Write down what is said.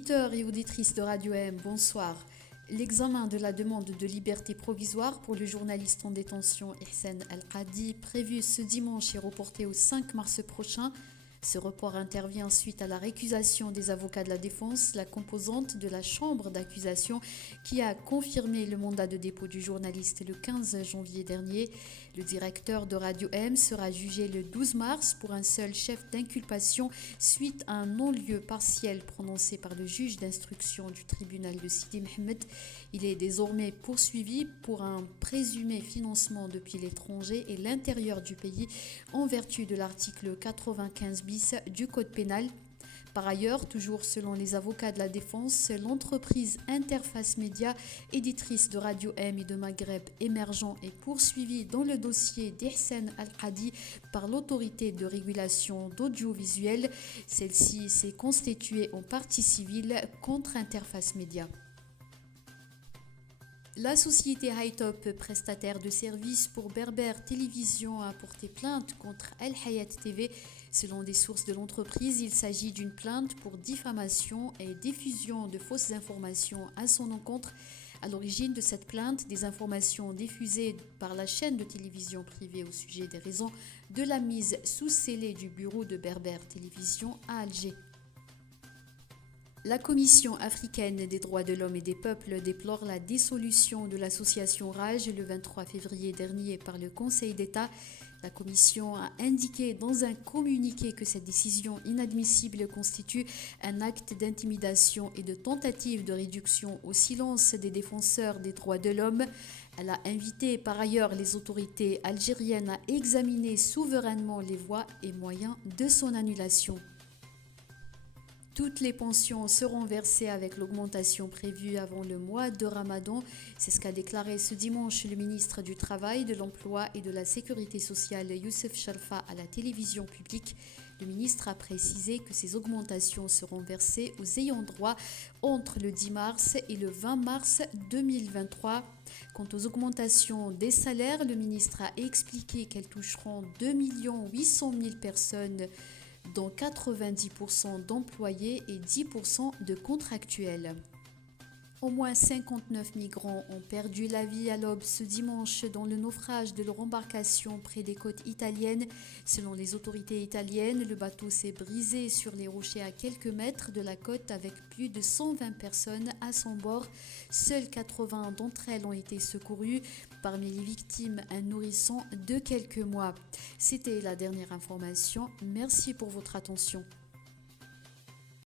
Auditeurs et auditrices de Radio M, bonsoir. L'examen de la demande de liberté provisoire pour le journaliste en détention Ihsan Al-Qadi, prévu ce dimanche, est reporté au 5 mars prochain. Ce report intervient suite à la récusation des avocats de la défense, la composante de la chambre d'accusation qui a confirmé le mandat de dépôt du journaliste le 15 janvier dernier. Le directeur de Radio M sera jugé le 12 mars pour un seul chef d'inculpation suite à un non-lieu partiel prononcé par le juge d'instruction du tribunal de Sidi Mohamed. Il est désormais poursuivi pour un présumé financement depuis l'étranger et l'intérieur du pays en vertu de l'article 95 bis du Code pénal. Par ailleurs, toujours selon les avocats de la défense, l'entreprise Interface Média, éditrice de Radio M et de Maghreb émergent, est poursuivie dans le dossier d'Ihsan Al-Qadi par l'autorité de régulation d'audiovisuel. Celle-ci s'est constituée en partie civile contre Interface Média. La société Hightop, prestataire de services pour Berber Télévision, a porté plainte contre Al Hayat TV. Selon des sources de l'entreprise, il s'agit d'une plainte pour diffamation et diffusion de fausses informations à son encontre. À l'origine de cette plainte, des informations diffusées par la chaîne de télévision privée au sujet des raisons de la mise sous scellé du bureau de Berber Télévision à Alger. La Commission africaine des droits de l'homme et des peuples déplore la dissolution de l'association RAGE le 23 février dernier par le Conseil d'État. La Commission a indiqué dans un communiqué que cette décision inadmissible constitue un acte d'intimidation et de tentative de réduction au silence des défenseurs des droits de l'homme. Elle a invité par ailleurs les autorités algériennes à examiner souverainement les voies et moyens de son annulation. Toutes les pensions seront versées avec l'augmentation prévue avant le mois de Ramadan. C'est ce qu'a déclaré ce dimanche le ministre du Travail, de l'Emploi et de la Sécurité sociale Youssef Chalfa à la télévision publique. Le ministre a précisé que ces augmentations seront versées aux ayants droit entre le 10 mars et le 20 mars 2023. Quant aux augmentations des salaires, le ministre a expliqué qu'elles toucheront 2 800 000 personnes, dont 90% d'employés et 10% de contractuels. Au moins 59 migrants ont perdu la vie à l'aube ce dimanche dans le naufrage de leur embarcation près des côtes italiennes. Selon les autorités italiennes, le bateau s'est brisé sur les rochers à quelques mètres de la côte avec plus de 120 personnes à son bord. Seules 80 d'entre elles ont été secourues. Parmi les victimes, un nourrisson de quelques mois. C'était la dernière information. Merci pour votre attention.